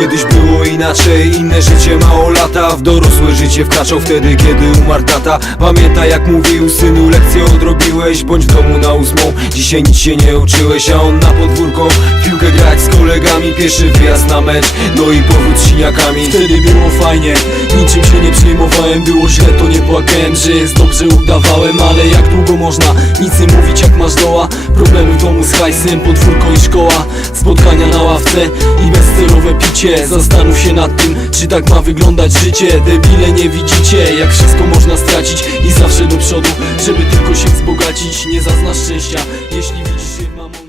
Kiedyś było inaczej, inne życie mało lata. W dorosłe życie wkraczał wtedy, kiedy umarł tata. Pamiętaj jak mówił, synu lekcję odrobiłeś Bądź w domu na ósmą, dzisiaj nic się nie uczyłeś A on na podwórko, piłkę grać z kolegami. Pierwszy wyjazd na mecz, no i powrót z siniakami. Wtedy było fajnie, niczym się nie przejmowałem. Było źle, to nie płakałem, że jest dobrze udawałem Ale jak długo można nic nie mówić jak masz doła? Problemy w domu z hajsem, podwórko i szkoła. Spotkania na ławce i bezcelowe picie Zastanów się nad tym, czy tak ma wyglądać życie. Debile nie widzicie, jak wszystko można stracić. I zawsze do przodu, żeby tylko się wzbogacić. Nie zaznasz szczęścia, jeśli widzisz, że ma...